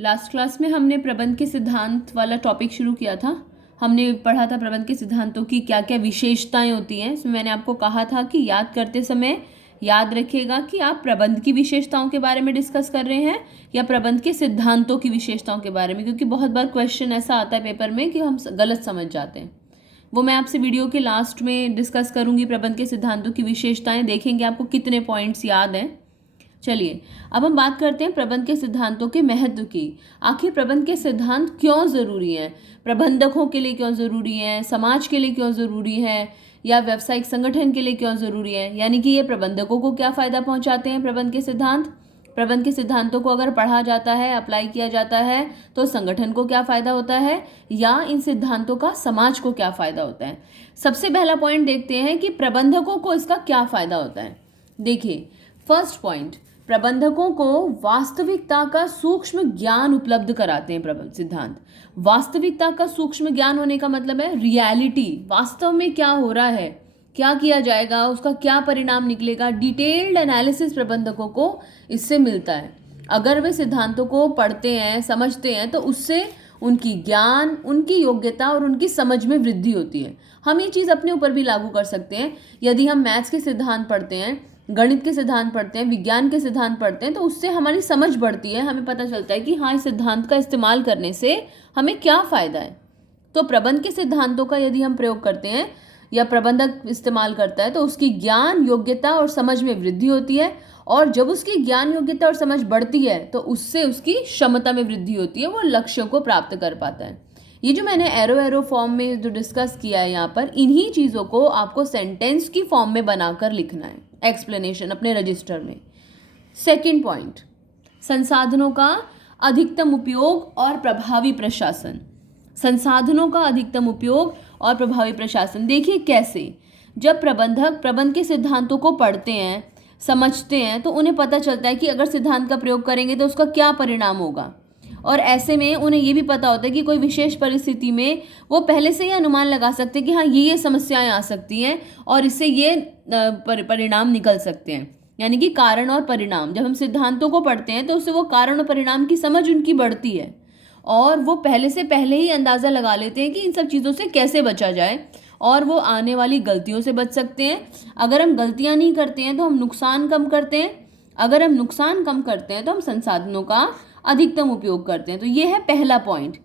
Last class में हमने प्रबंध के सिद्धांत वाला टॉपिक शुरू किया था। हमने पढ़ा था प्रबंध के सिद्धांतों की क्या क्या विशेषताएं होती हैं। इसमें मैंने आपको कहा था कि याद करते समय याद रखिएगा कि आप प्रबंध की विशेषताओं के बारे में डिस्कस कर रहे हैं या प्रबंध के सिद्धांतों की विशेषताओं के बारे में, क्योंकि बहुत बार क्वेश्चन ऐसा आता है पेपर में कि हम गलत समझ जाते हैं। वो मैं आपसे वीडियो के लास्ट में डिस्कस करूंगी। प्रबंध के सिद्धांतों की विशेषताएं देखेंगे आपको कितने पॉइंट्स याद हैं। चलिए अब हम बात करते हैं प्रबंध के सिद्धांतों के महत्व की। आखिर प्रबंध के सिद्धांत क्यों ज़रूरी हैं, प्रबंधकों के लिए क्यों ज़रूरी हैं, समाज के लिए क्यों ज़रूरी है, या व्यावसायिक संगठन के लिए क्यों ज़रूरी है। यानी कि ये प्रबंधकों को क्या फ़ायदा पहुंचाते हैं प्रबंध के सिद्धांत। प्रबंध के सिद्धांतों को अगर पढ़ा जाता है, अप्लाई किया जाता है तो संगठन को क्या फ़ायदा होता है, या इन सिद्धांतों का समाज को क्या फ़ायदा होता है। सबसे पहला पॉइंट देखते हैं कि प्रबंधकों को इसका क्या फ़ायदा होता है। देखिए फर्स्ट पॉइंट, प्रबंधकों को वास्तविकता का सूक्ष्म ज्ञान उपलब्ध कराते हैं प्रबंध सिद्धांत। वास्तविकता का सूक्ष्म ज्ञान होने का मतलब है रियलिटी, वास्तव में क्या हो रहा है, क्या किया जाएगा, उसका क्या परिणाम निकलेगा। डिटेल्ड एनालिसिस प्रबंधकों को इससे मिलता है। अगर वे सिद्धांतों को पढ़ते हैं, समझते हैं, तो उससे उनकी ज्ञान, उनकी योग्यता और उनकी समझ में वृद्धि होती है। हम ये चीज़ अपने ऊपर भी लागू कर सकते हैं। यदि हम मैथ्स के सिद्धांत पढ़ते हैं, गणित के सिद्धांत पढ़ते हैं, विज्ञान के सिद्धांत पढ़ते हैं, तो उससे हमारी समझ बढ़ती है। हमें पता चलता है कि हाँ, इस सिद्धांत का इस्तेमाल करने से हमें क्या फ़ायदा है। तो प्रबंध के सिद्धांतों का यदि हम प्रयोग करते हैं या प्रबंधक इस्तेमाल करता है तो उसकी ज्ञान, योग्यता और समझ में वृद्धि होती है। और जब उसकी ज्ञान, योग्यता और समझ बढ़ती है तो उससे उसकी क्षमता में वृद्धि होती है, वो लक्ष्यों को प्राप्त कर पाता है। ये जो मैंने एरो फॉर्म में जो डिस्कस किया है यहाँ पर, इन्हीं चीज़ों को आपको सेंटेंस की फॉर्म में बनाकर लिखना है, एक्सप्लेनेशन अपने रजिस्टर में। सेकंड पॉइंट, संसाधनों का अधिकतम उपयोग और प्रभावी प्रशासन। संसाधनों का अधिकतम उपयोग और प्रभावी प्रशासन देखिए कैसे। जब प्रबंधक प्रबंध के सिद्धांतों को पढ़ते हैं, समझते हैं, तो उन्हें पता चलता है कि अगर सिद्धांत का प्रयोग करेंगे तो उसका क्या परिणाम होगा। और ऐसे में उन्हें ये भी पता होता है कि कोई विशेष परिस्थिति में वो पहले से ही अनुमान लगा सकते हैं कि हाँ, ये समस्याएं आ सकती हैं और इससे ये परिणाम निकल सकते हैं। यानी कि कारण और परिणाम, जब हम सिद्धांतों को पढ़ते हैं तो उससे वो कारण और परिणाम की समझ उनकी बढ़ती है और वो पहले ही अंदाज़ा लगा लेते हैं कि इन सब चीज़ों से कैसे बचा जाए और वो आने वाली गलतियों से बच सकते हैं। अगर हम गलतियां नहीं करते हैं तो हम नुकसान कम करते हैं, अगर हम नुकसान कम करते हैं तो हम संसाधनों का अधिकतम उपयोग करते हैं। तो ये है पहला पॉइंट।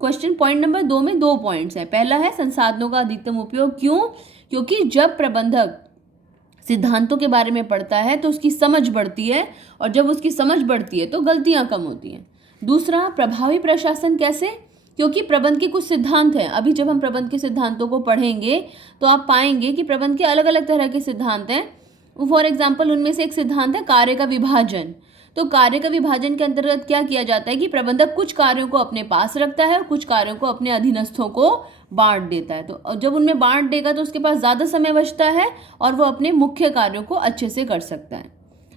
क्वेश्चन पॉइंट नंबर 2 में 2 पॉइंट्स हैं। पहला है संसाधनों का अधिकतम उपयोग। क्यों? क्योंकि जब प्रबंधक सिद्धांतों के बारे में पढ़ता है तो उसकी समझ बढ़ती है और जब उसकी समझ बढ़ती है तो गलतियां कम होती हैं। दूसरा, प्रभावी प्रशासन कैसे? क्योंकि प्रबंध के कुछ सिद्धांत हैं। अभी जब हम प्रबंध के सिद्धांतों को पढ़ेंगे तो आप पाएंगे कि प्रबंध के अलग अलग तरह के सिद्धांत हैं। फॉर एग्जाम्पल, उनमें से एक सिद्धांत है कार्य का विभाजन। तो कार्य का विभाजन के अंतर्गत क्या किया जाता है कि प्रबंधक कुछ कार्यों को अपने पास रखता है और कुछ कार्यों को अपने अधीनस्थों को बांट देता है। तो जब उनमें बांट देगा तो उसके पास ज़्यादा समय बचता है और वो अपने मुख्य कार्यों को अच्छे से कर सकता है।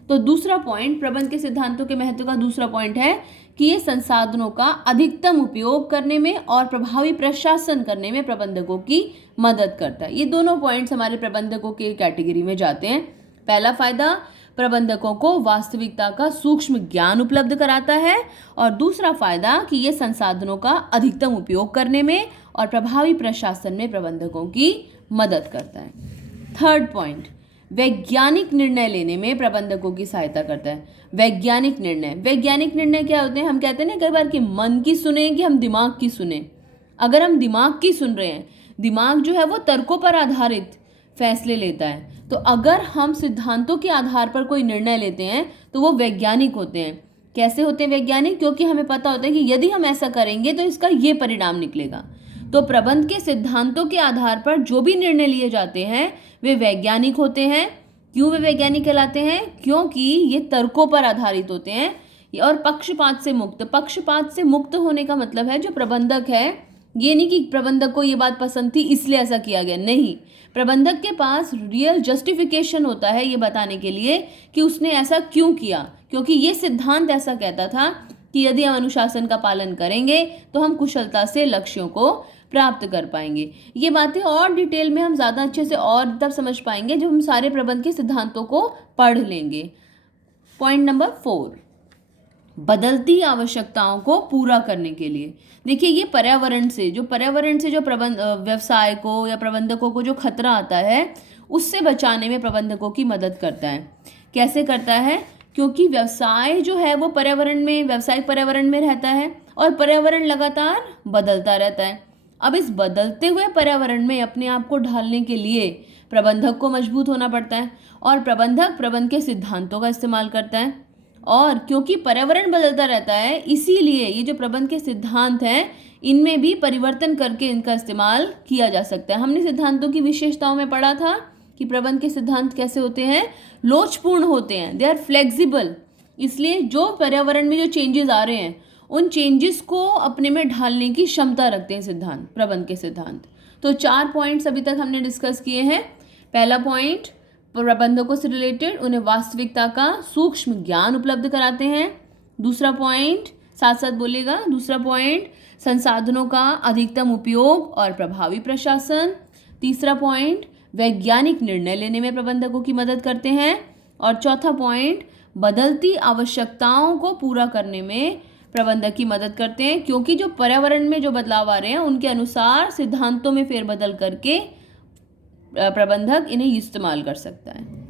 तो दूसरा पॉइंट, प्रबंध के सिद्धांतों के महत्व का दूसरा पॉइंट है कि ये संसाधनों का अधिकतम उपयोग करने में और प्रभावी प्रशासन करने में प्रबंधकों की मदद करता है। ये दोनों पॉइंट्स हमारे प्रबंधकों के कैटेगरी में जाते हैं। पहला फायदा, प्रबंधकों को वास्तविकता का सूक्ष्म ज्ञान उपलब्ध कराता है, और दूसरा फायदा कि ये संसाधनों का अधिकतम उपयोग करने में और प्रभावी प्रशासन में प्रबंधकों की मदद करता है। थर्ड पॉइंट, वैज्ञानिक निर्णय लेने में प्रबंधकों की सहायता करता है। वैज्ञानिक निर्णय क्या होते हैं? हम कहते हैं ना कई बार कि मन की सुने कि हम दिमाग की सुने। अगर हम दिमाग की सुन रहे हैं, दिमाग जो है वो तर्कों पर आधारित फैसले लेता है, तो अगर हम सिद्धांतों के आधार पर कोई निर्णय लेते हैं तो वो वैज्ञानिक होते हैं। कैसे होते हैं वैज्ञानिक? क्योंकि हमें पता होता है कि यदि हम ऐसा करेंगे तो इसका ये परिणाम निकलेगा। तो प्रबंध के सिद्धांतों के आधार पर जो भी निर्णय लिए जाते हैं वे वैज्ञानिक होते हैं। क्यों वे वैज्ञानिक कहलाते हैं? क्योंकि ये तर्कों पर आधारित होते हैं और पक्षपात से मुक्त। पक्षपात से मुक्त होने का मतलब है जो प्रबंधक है, ये नहीं कि प्रबंधक को ये बात पसंद थी इसलिए ऐसा किया गया, नहीं। प्रबंधक के पास रियल जस्टिफिकेशन होता है ये बताने के लिए कि उसने ऐसा क्यों किया, क्योंकि ये सिद्धांत ऐसा कहता था कि यदि हम अनुशासन का पालन करेंगे तो हम कुशलता से लक्ष्यों को प्राप्त कर पाएंगे। ये बातें और डिटेल में हम ज़्यादा अच्छे से और तब समझ पाएंगे जब हम सारे प्रबंध के सिद्धांतों को पढ़ लेंगे। पॉइंट नंबर 4, बदलती आवश्यकताओं को पूरा करने के लिए। देखिए ये पर्यावरण से जो व्यवसाय को या प्रबंधकों को जो खतरा आता है उससे बचाने में प्रबंधकों की मदद करता है। कैसे करता है? क्योंकि व्यवसाय जो है वो व्यावसायिक पर्यावरण में रहता है और पर्यावरण लगातार बदलता रहता है। अब इस बदलते हुए पर्यावरण में अपने आप को ढालने के लिए प्रबंधक को मजबूत होना पड़ता है और प्रबंधक प्रबंध के सिद्धांतों का इस्तेमाल करता है। और क्योंकि पर्यावरण बदलता रहता है इसीलिए ये जो प्रबंध के सिद्धांत हैं इनमें भी परिवर्तन करके इनका इस्तेमाल किया जा सकता है। हमने सिद्धांतों की विशेषताओं में पढ़ा था कि प्रबंध के सिद्धांत कैसे होते हैं, लोचपूर्ण होते हैं, दे आर फ्लेक्सिबल। इसलिए जो पर्यावरण में जो चेंजेस आ रहे हैं उन चेंजेस को अपने में ढालने की क्षमता रखते हैं सिद्धांत, प्रबंध के सिद्धांत। तो 4 पॉइंट्स अभी तक हमने डिस्कस किए हैं। पहला पॉइंट, प्रबंधकों से रिलेटेड उन्हें वास्तविकता का सूक्ष्म ज्ञान उपलब्ध कराते हैं। दूसरा पॉइंट, साथ साथ बोलेगा, दूसरा पॉइंट, संसाधनों का अधिकतम उपयोग और प्रभावी प्रशासन। तीसरा पॉइंट, वैज्ञानिक निर्णय लेने में प्रबंधकों की मदद करते हैं। और चौथा पॉइंट, बदलती आवश्यकताओं को पूरा करने में प्रबंधक की मदद करते हैं, क्योंकि जो पर्यावरण में जो बदलाव आ रहे हैं उनके अनुसार सिद्धांतों में फेरबदल करके प्रबंधक इन्हें इस्तेमाल कर सकता है।